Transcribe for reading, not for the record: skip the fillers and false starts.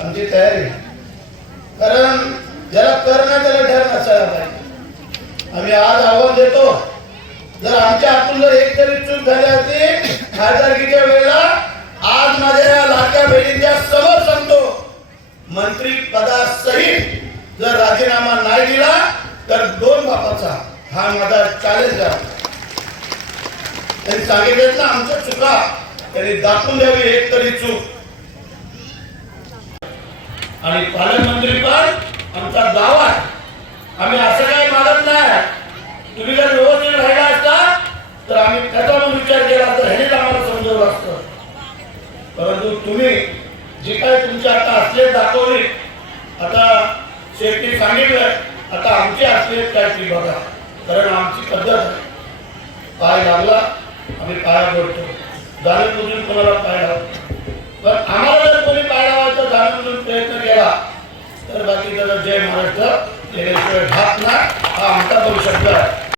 आमची तयारी, कारण ज्याला करणं त्याला डर नसायला पाहिजे. आम्ही आज आव्हान देतो, जर आमच्या हातून जर एक तरी चूक झाली होती खासदारकीच्या वेळेला, आज माझ्या या लाडक्या बहिणींच्या समोर सांगतो, मंत्री पदासहित जर राजीनामा नाही दिला तर 2 बापाचा हा माझा चॅलेंज आहे. त्यांनी सांगितलं ना आमच्या चुका त्यांनी दाखवून द्यावी एक तरी चूक. आणि पालकमंत्री पण आमचा गाव आहे, आम्ही असं काही मागत नाही. तुम्ही जर व्यवस्थित राहिला असता तर आम्ही त्याचा मग विचार केला तर ह्यानेच आम्हाला समजवलं असतं. परंतु तुम्ही जे काय तुमच्या आता असले दाखवले, आता शेवटी सांगितलं, आता आमचे असले काय ती बघा, कारण आमची पद्धत आहे. पाय लागला आम्ही पाया पडतो, जाणून कोणाला पाय लावतो. पण आम्हाला जर कोणी पाय लावायचा जाणून प्रयत्न केला तर बाकी त्याला जय महाराष्ट्र केल्याशिवाय घात नाही, हा आमचा पण शब्द आहे.